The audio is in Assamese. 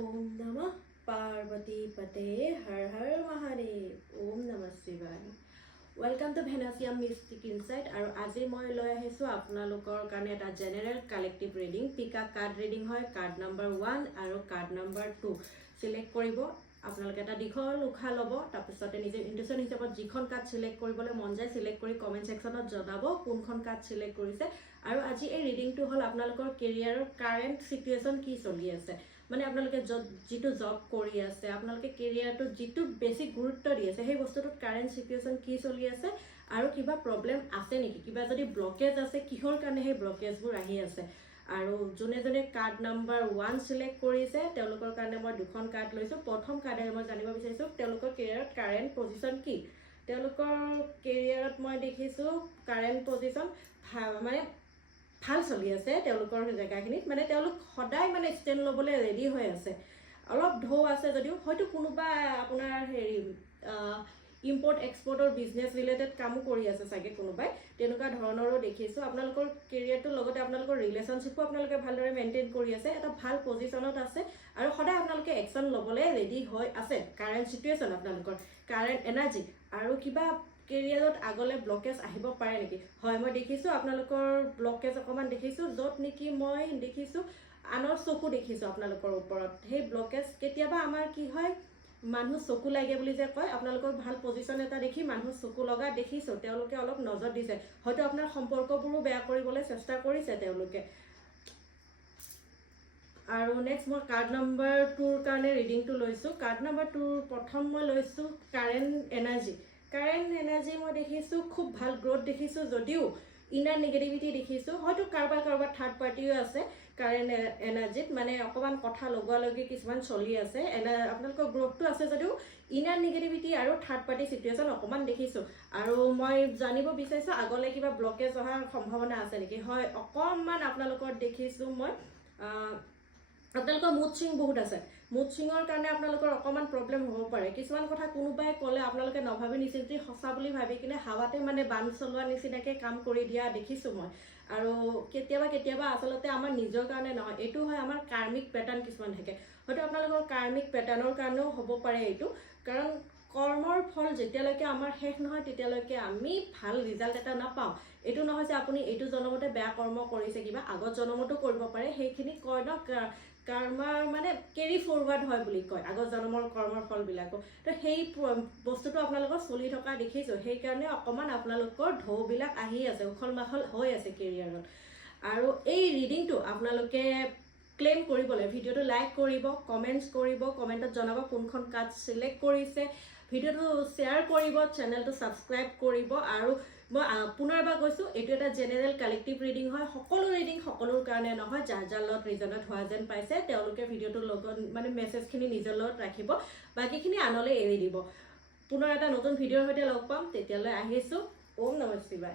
ओम नमः पार्वती पते हर हर महादेव ओम नमः शिवाय वेलकम टू भेनासियाम मिस्टिक इनसाइट और आज मैं लै आहिছোঁ আপোনালোকৰ কাৰণে এটা general collective reading Pika card reading হয় কাৰ্ড নম্বৰ 1 আৰু কাৰ্ড নম্বৰ 2 সিলেক্ট কৰিব আপোনালোকে এটা দীঘল উশাহ ল'ব তাৰপিছতে নিজে ইনটিউচন হিচাপত যিখন কাৰ্ড সিলেক্ট কৰিবলৈ মন যায় সিলেক্ট কৰি কমেন্ট সেকশনত জনাব কোনখন কাৰ্ড সিলেক্ট কৰিছে আৰু আজি এই ৰিডিংটো হ'ল আপোনালোকৰ কেৰিয়াৰৰ কাৰেন্ট সিচুৱেচন কি চলি আছে মানে আপোনালোকে যেটো জব কৰি আছে আপোনালোকে কেৰিয়াৰটো যেটো বেছি গুৰুত্ব দি আছে সেই বস্তুটোত কাৰেন্ট সিচুৱেচন কি চলি আছে আৰু কিবা প্ৰবলেম আছে নেকি কিবা যদি ব্লকেজ আছে কিহৰ কাৰণে সেই ব্লকেজবোৰ আহি আছে আৰু জনে জনে কাৰ্ড নম্বৰ 1 সিলেক্ট কৰিছে তেওঁলোকৰ কাৰণে মই দুখন কাৰ্ড লৈছো প্ৰথম কাৰ্ডে মই জানিব বিচাৰিছো তেওঁলোকৰ কেৰিয়াৰত কাৰেন্ট পজিশন কি তেওঁলোকৰ কেৰিয়াৰত মই দেখিছো কাৰেন্ট পজিশন মানে ভাল চলি আছে তেওঁলোকৰ জায়গাখিনিত মানে তেওঁলোক সদায় মানে ষ্টেণ্ড ল'বলৈ ৰেডি হৈ আছে অলপ ঢৌ আছে যদিও হয়তো কোনোবা আপোনাৰ হেৰি ইম্পৰ্ট এক্সপৰ্টৰ বিজনেছ ৰিলেটেড কামো কৰি আছে চাগে কোনোবাই তেনেকুৱা ধৰণৰো দেখিছো আপোনালোকৰ কেৰিয়াৰটোৰ লগতে আপোনালোকৰ ৰিলেশনশ্বিপো আপোনালোকে ভালদৰে মেইনটেইন কৰি আছে এটা ভাল পজিশনত আছে আৰু সদায় আপোনালোকে একচন ল'বলৈ ৰেডি হৈ আছে কাৰেন্ট সিচুৱেচন আপোনালোকৰ কাৰেন্ট এনাৰ্জি আৰু কিবা কেৰিয়াৰত আগলে ব্লকেজ আহিব পাৰে নেকি হয় মই দেখিছো আপোনালোকৰ ব্লকেজ অকমান দেখিছো যত নেকি মই দেখিছো আনৰ চকু দেখিছো আপোনালোকৰ ওপৰত সেই ব্লকেজ কেতিয়াবা আমাৰ কি হয় মানুহ চকু লাগে বুলি যে কয় আপোনালোকৰ ভাল পজিশন এটা দেখি মানুহ চকু লগা দেখিছো তেওঁলোকে অলপ নজৰ দিছে হয়তো আপোনাৰ সম্পৰ্কবোৰো বেয়া কৰিবলৈ চেষ্টা কৰিছে তেওঁলোকে আৰু নেক্সট মই কাৰ্ড নম্বৰ 2 ৰ কাৰণে ৰিডিংটো লৈছো কাৰ্ড নম্বৰ 2 প্ৰথম মই লৈছো কাৰেন্ট এনাৰ্জি কাৰেন্ট এনাৰ্জি মই দেখিছো খুব ভাল গ্ৰোথ দেখিছো যদিও ইনাৰ নেগেটিভিটি দেখিছো হয়তো কাৰবাৰ থাৰ্ড পাৰ্টিও আছে কাৰেন্ট এনাৰ্জিত মানে অকমান কথা লগোৱালৈকে কিছুমান চলি আছে আপোনালোকৰ গ্ৰোথটো আছে যদিও ইনাৰ নেগেটিভিটি আৰু থাৰ্ড পাৰ্টি সিচুৱেচন অকমান দেখিছো আৰু মই জানিব বিচাৰিছো আগলে কিবা ব্লকেজ অহাৰ সম্ভাৱনা আছে নেকি হয় অকমান আপোনালোকৰ দেখিছো মই আপোনালোকৰ মুড সুইং বহুত আছে মুড সুইঙৰ কাৰণে আপোনালোকৰ অকমান প্ৰবলেম হ'ব পাৰে কিছুমান কথা কোনোবাই ক'লে আপোনালোকে নভাবি নিচিন্তি সঁচা বুলি ভাবি কিনে হাৱাতে মানে বান চলোৱা নিচিনাকে কাম কৰি দিয়া দেখিছো মই আৰু কেতিয়াবা আচলতে আমাৰ নিজৰ কাৰণে নহয় এটো হয় আমাৰ কাৰ্মিক প্যাটাৰ্ন কিছুমান থাকে হয়তো আপোনালোকৰ কাৰ্মিক প্যাটাৰ্নৰ কাৰণেও হ'ব পাৰে এইটো কাৰণ কৰ্মৰ ফল যেতিয়ালৈকে আমাৰ শেষ নহয় তেতিয়ালৈকে আমি ভাল ৰিজাল্ট এটা নাপাওঁ এটো নহয় যে আপুনি এইটো জনমতে বেয়া কৰ্ম কৰিছে কিবা আগত জনমতো কৰিব পাৰে সেইখিনি কয় ন কৰ্ম মানে কেৰি ফৰৱাৰ্ড হয় বুলি কয় আগত জন্মৰ কৰ্মৰ ফল বিলাকো তো সেই বস্তুটো আপোনালোকৰ চলি থকা দেখিছো সেই কাৰণে অকমান আপোনালোকৰ ঢৌ বিলাক আহি আছে উখল মাখল হৈ আছে কেৰিয়াৰত আৰু এই ৰিডিংটো আপোনালোকে ক্লেম কৰিবলৈ ভিডিওটো লাইক কৰিব কমেন্টছ কৰিব কমেন্টত জনাব কোনখন কাৰ্ড সিলেক্ট কৰিছে ভিডিওটো শ্বেয়াৰ কৰিব চেনেলটো সাবস্ক্ৰাইব কৰিব আৰু মই পুনৰবাৰ কৈছো এটো এটা জেনেৰেল কালেক্টিভ ৰিডিং হয় সকলো ৰিডিং সকলোৰ কাৰণে নহয় যাৰ লগত ৰিজনত হোৱা যেন পাইছে তেওঁলোকে ভিডিওটো লগত মানে মেছেজখিনি নিজৰ লগত ৰাখিব বাকিখিনি আনলৈ এৰি দিব পুনৰ এটা নতুন ভিডিওৰ সৈতে লগ পাম তেতিয়ালৈ আহিছো ওম নমঃ শিৱায়